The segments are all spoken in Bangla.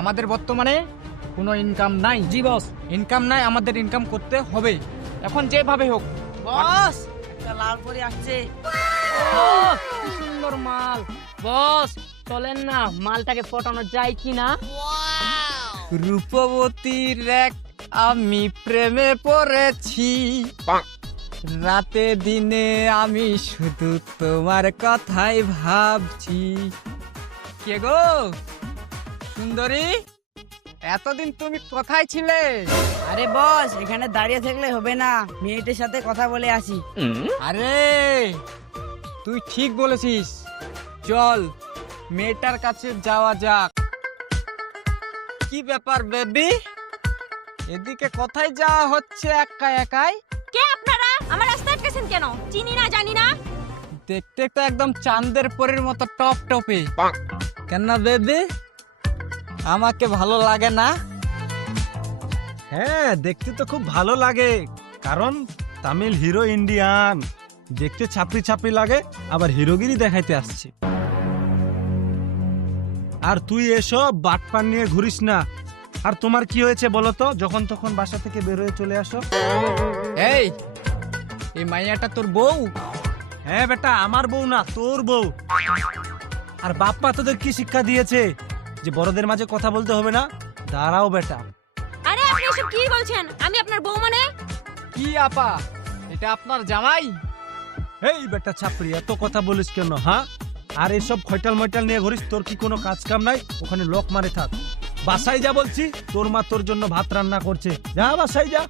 আমাদের বর্তমানে কোনো ইনকাম নাই। জি বস ইনকাম নাই আমাদের ইনকাম করতে হবে। এখন যেভাবে হোক। বস একটা লাল পরি আসছে। ও কি সুন্দর মাল। বস চলেন না মালটাকে ফটানো যায় কি না রূপবতীর এক আমি প্রেমে পড়েছি। রাতে দিনে আমি শুধু তোমার কথাই ভাবছি। কে গো? সুন্দরী এতদিন তুমি কোথায় ছিলে? আরে বস এখানে দাঁড়িয়ে থাকলে হবে না। মেয়েটির সাথে কথা বলে আসি। আরে তুই ঠিক বলেছিস। চল মেয়েটার কাছে যাওয়া যাক। কি ব্যাপার বেবি? এদিকে কোথায় যাওয়া হচ্ছে একা একাই? কে আপনারা? আমার রাস্তা আটকেছেন কেন? চিনি না জানি না। দেখতে তো একদম চাঁদের পরের মতো টপ টপে কেন বেবি আমাকে ভালো লাগে না? হ্যাঁ দেখতে তো খুব ভালো লাগে। কারণ তামিল হিরো ইন্ডিয়ান। দেখতে ছাপড়ি ছাপড়ি লাগে আবার হিরোগিরি দেখাইতে আসছে। আর তুই এসব বাটপান নিয়ে ঘুরিস না। আর তোমার কি হয়েছে বলো তো যখন তখন বাসা থেকে বের হয়ে চলে আসো। এই এই মাইয়াটা তোর বউ? হ্যাঁ বেটা আমার বউ না তোর বউ। আর বাপ্পা তোদের কি শিক্ষা দিয়েছে? যে বড়দের মাঝে কথা বলতে হবে না। দাঁড়াও বেটা। আরে আপনি এসব কি বলছেন? আমি আপনার বউ মানে? কি আপা? এটা আপনার জামাই? এই বেটা ছাপড়ি এত কথা বলিস কেন হ্যাঁ? আর এসব খয়টাল ময়টাল নিয়ে ঘুরিস তোর কি কোনো কাজ কাম নাই? ওখানে লোক মারে থাক। বাসায় যা বলছি তোর মা তোর জন্য ভাত রান্না করছে। যা বাসায় যা।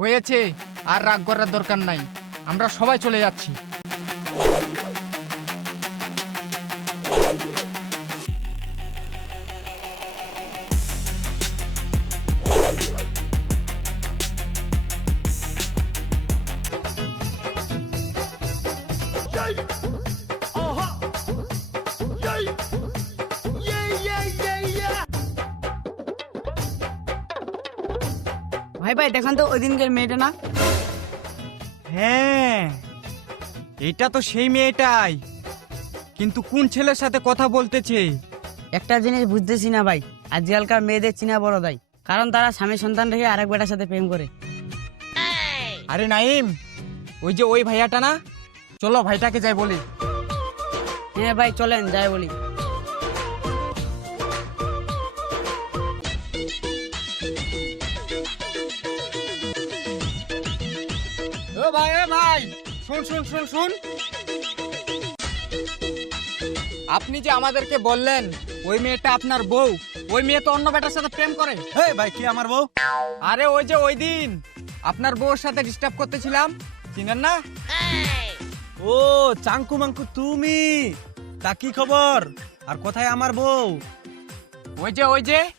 হয়েছে আর রাগ করার দরকার নাই। আমরা সবাই চলে যাচ্ছি। ভাই ভাই দেখুন তো ওই দিনকার মেয়েটা না। হ্যাঁ এটা তো সেই মেয়েটাই। কিন্তু কোন ছেলের সাথে কথা বলতেছে? একটা জিনিস বুঝতেছি না ভাই আজকালকার মেয়েদের চিনা বড় দায় কারণ তারা স্বামী সন্তান রেখে আরেক বেটার সাথে প্রেম করে। আরে নাইম ওই যে ওই ভাইয়াটা না? চলো ভাইটাকে যাই বলি। হ্যাঁ ভাই চলেন যাই বলি। ও ভাই ভাই শুন শুন শুন শুন। আপনি যে আমাদেরকে বললেন ওই মেয়েটা আপনার বউ ওই মেয়ে তো অন্য বেটার সাথে প্রেম করে। এই ভাই কি আমার বউ? আরে ওই যে ওই দিন আপনার বউর সাথে ডিস্টার্ব করতেছিলাম চিনেন না? ও চাঙ্কু মাঙ্কু তুমি? তা কি খবর? আর কোথায় আমার বউ? ওই যে ওই যে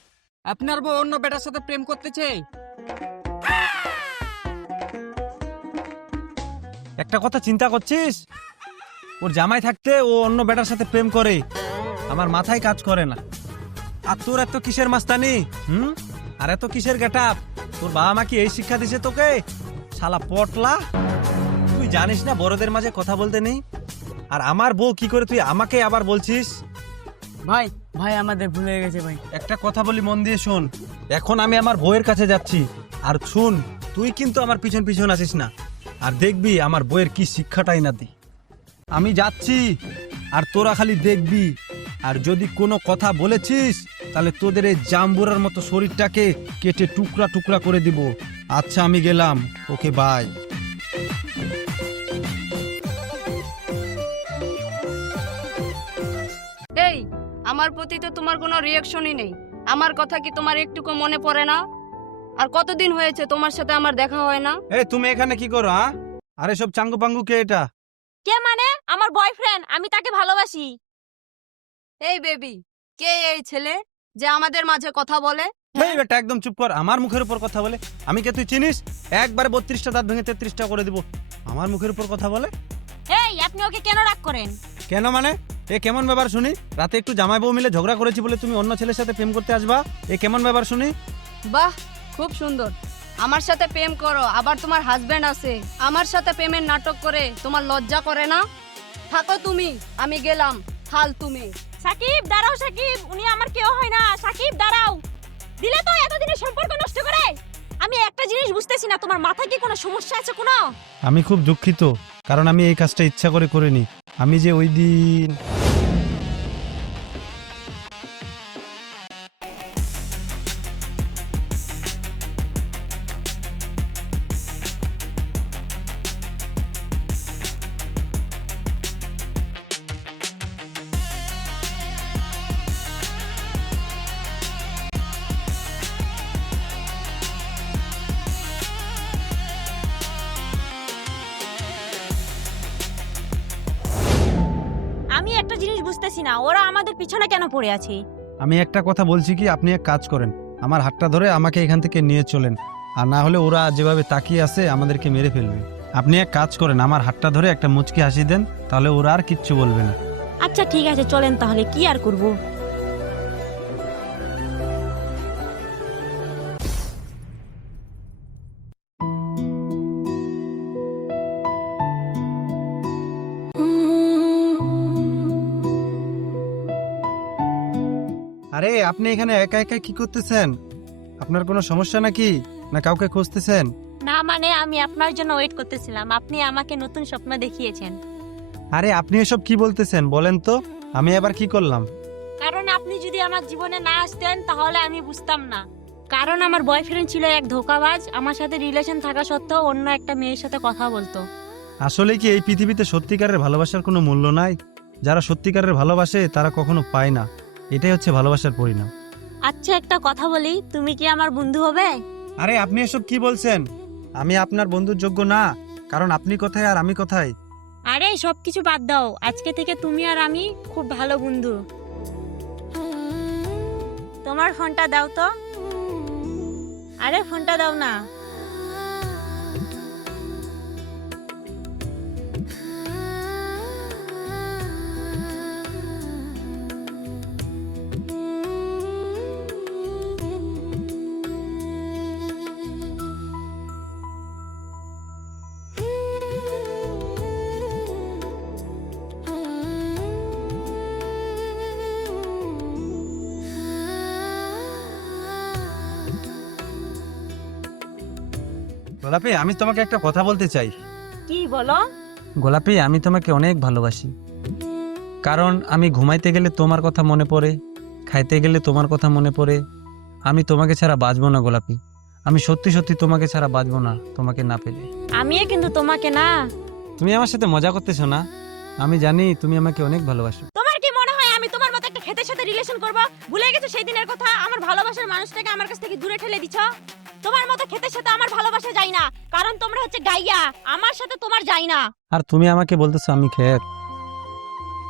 আপনার বউ অন্য বেটার সাথে প্রেম করতেছে। একটা কথা চিন্তা করছিস? ওর জামাই থাকতে ও অন্য বেটার সাথে প্রেম করে। আমার মাথায় কাজ করে না। আর তোর এত কিসের মাস্তানি হুম? আর এত কিসের গেটাপ? তোর বাবা মা কি এই শিক্ষা দিছে তোকে? শালা পটলা। জানিস না বড়দের মাঝে কথা বলতে নেই? আর আমার বউ কি করে তুই আমাকে আবার বলছিস? ভাই ভাই আমাদের ভুলে গেছে ভাই। একটা কথা বলি মন দিয়ে শোন। এখন আমি আমার বউয়ের কাছে যাচ্ছি। আর শুন তুই কিন্তু আমার পিছন পিছন আসিস না। আর দেখবি আমার বইয়ের কি শিক্ষাটাই না দি। আমি যাচ্ছি আর তোরা খালি দেখবি। আর যদি কোনো কথা বলেছিস তাহলে তোদের এই জাম্বুরার মতো শরীরটাকে কেটে টুকরা টুকরা করে দিব। আচ্ছা আমি গেলাম। ওকে বাই আমার প্রতি তো তোমার কোনো রিয়াকশনই নেই। আমার কথা কি তোমার একটুকু মনে পড়ে না? আর কতদিন হয়েছে তোমার সাথে আমার দেখা হয় না? এই তুমি এখানে কি করো হ্যাঁ আরে সব চাঙ্গু পাঙ্গু কে এটা? কে মানে? আমার বয়ফ্রেন্ড আমি তাকে ভালোবাসি। এই বেবি কে এই ছেলে যে আমাদের মাঝে কথা বলে? এই বেটা একদম চুপ কর আমার মুখের উপর কথা বলে। আমি কে তুই চিনিস? একবারে বত্রিশটা দাঁত ভেঙে তেত্রিশটা করে দিব। আমার মুখের উপর কথা বলে? এই আপনি ওকে কেন রাগ করেন? কেন মানে? এ কেমন ব্যাপার শুনি? রাতে একটু জামাই বউ মিলে ঝগড়া করেছি বলে তুমি অন্য ছেলের সাথে প্রেম করতে আসবা? এ কেমন ব্যাপার শুনি? বাহ খুব সুন্দর। আমার সাথে প্রেম করো আবার তোমার হাজবেন্ড আছে। আমার সাথে প্রেমের নাটক করে তোমার লজ্জা করে না? থাকো তুমি আমি গেলাম হাল তুমি। সাকিব দাঁড়াও সাকিব উনি আমার কেউ হয় না। সাকিব দাঁড়াও। দিলে তো এতদিনের সম্পর্ক নষ্ট করে। আমি একটা জিনিস বুঝতেছি না তোমার মাথায় কি কোনো সমস্যা আছে কোনো? আমি খুব দুঃখিত কারণ আমি এই কাজটা ইচ্ছা করে করিনি। আমি যে ওই দিন বুঝতেছি না ওরা আমাদের পিছনে কেন পড়ে আছে? আমি একটা কথা বলছি কি আপনি এক কাজ করেন আমার হাতটা ধরে আমাকে এখান থেকে নিয়ে চলেন আর না হলে ওরা যেভাবে তাকিয়ে আছে আমাদেরকে মেরে ফেলবে। আপনি এক কাজ করেন আমার হাতটা ধরে একটা মুচকি হাসি দেন তাহলে ওরা আর কিচ্ছু বলবে না। আচ্ছা ঠিক আছে চলেন তাহলে কি আর করব? আরে আপনি এখানে একা একা কি করতেছেন? আপনার কোনো সমস্যা নাকি? না কাউকে খুঁজতেছেন? না মানে আমি আপনার জন্য ওয়েট করতেছিলাম। আপনি আমাকে নতুন স্বপ্ন দেখিয়েছেন। আরে আপনি এসব কি বলতেছেন? বলেন তো। আমি এবার কি করলাম? কারণ আপনি যদি আমার জীবনে না আসতেন তাহলে আমি বুঝতাম না। কারণ আমার বয়ফ্রেন্ড ছিল এক ধোকাবাজ। আমার সাথে রিলেশন থাকা সত্ত্বেও অন্য একটা মেয়ের সাথে কথা বলতো। আসলে কি এই পৃথিবীতে সত্যিকারের ভালোবাসার কোনো মূল্য নাই? যারা সত্যিকারের ভালোবাসে তারা কখনো পায় না। এটাই হচ্ছে ভালোবাসার পরিণাম। আচ্ছা একটা কথা বলি তুমি কি আমার বন্ধু হবে? আরে আপনি এসব কি বলছেন? আমি আপনার বন্ধুর যোগ্য না কারণ আপনি কোথায় আর আমি কোথায়? আরে সব কিছু বাদ দাও। আজকে থেকে তুমি আর আমি খুব ভালো বন্ধু। তোমার ফোনটা দাও তো। আরে ফোনটা দাও না। গোলাপি আমি তোমাকে একটা কথা বলতে চাই। কি বলো? গোলাপি আমি তোমাকে অনেক ভালোবাসি। কারণ আমি ঘুমাইতে গেলে তোমার কথা মনে পড়ে খাইতে গেলে তোমার কথা মনে পড়ে। আমি তোমাকে ছাড়া বাঁচবো না গোলাপি। আমি সত্যি সত্যি তোমাকে ছাড়া বাঁচবো না তোমাকে না পেলে। আমিও কিন্তু তোমাকে না। তুমি আমার সাথে মজা করতেছো না। আমি জানি তুমি আমাকে অনেক ভালোবাসো। তোমার কি মনে হয় আমি তোমার মতো একটা খেতের সাথে রিলেশন করব? ভুলে গেছো সেই দিনের কথা? আমার ভালোবাসার মানুষটাকে আমার কাছ থেকে দূরে ঠেলে দিছো? তোমার মতো খেতের সাথে আমার ভালোবাসা যায় না। কারণ তোমরা হচ্ছে গাইয়া, আমার সাথে তোমার যায় না। আর তুমি আমাকে বলতেছো আমি ক্ষেত।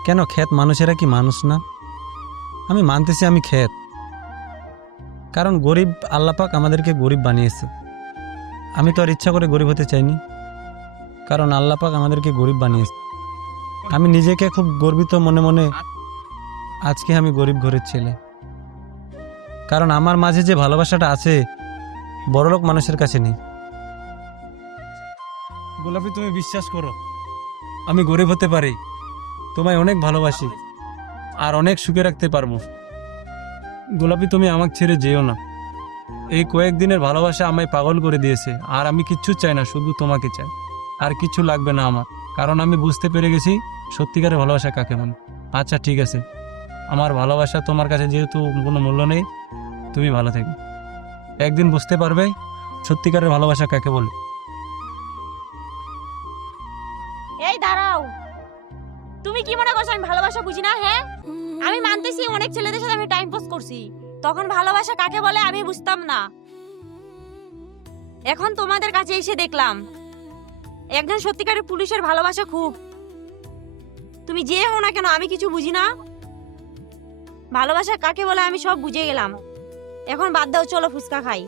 কেন ক্ষেত মানুষেরা কি মানুষ না? আমি মানতেছি আমি ক্ষেত। কারণ গরিব আল্লাপাক আমাদেরকে গরিব বানিয়েছে। আমি তো আর ইচ্ছা করে গরিব হতে চাইনি। কারণ আল্লাপাক আমাদেরকে গরিব বানিয়েছে। আমি নিজেকে খুব গর্বিত মনে মনে আজকে আমি গরিব ঘরের ছেলে। কারণ আমার মাঝে যে ভালোবাসাটা আছে বড়লোক মানুষের কাছে নেই। গোলাপি, তুমি বিশ্বাস করো, আমি গরিব হতে পারি, তোমায় অনেক ভালোবাসি আর অনেক সুখে রাখতে পারব। গোলাপি, তুমি আমাকে ছেড়ে যেও না। এই কয়েকদিনের ভালোবাসা আমায় পাগল করে দিয়েছে আর আমি কিচ্ছু চাই না, শুধু তোমাকে চাই। আর কিছু লাগবে না আমার, কারণ আমি বুঝতে পেরে গেছি সত্যিকারের ভালোবাসা কাকে বলে। আচ্ছা ঠিক আছে। আমার ভালোবাসা তোমার কাছে যেহেতু কোনো মূল্য নেই, তুমি ভালো থেকো। একদিন বুঝতে পারবে সত্যিকারের ভালোবাসা কাকে বলে। এই দাঁড়াও। তুমি কি মনে করছ আমি ভালোবাসা বুঝি না হ্যাঁ? আমি মানতেছি অনেক ছেলেদের সাথে আমি টাইম পাস করছি। তখন ভালোবাসা কাকে বলে আমি বুঝতাম না। এখন তোমাদের কাছে এসে দেখলাম, একজন সত্যিকারের পুলিশের ভালোবাসা খুব। তুমি যে হও না কেন, আমি কিছু বুঝি না। ভালোবাসা কাকে বলে আমি সব বুঝে গেলাম। এখন বাদ দাও চলো ফুচকা খাই।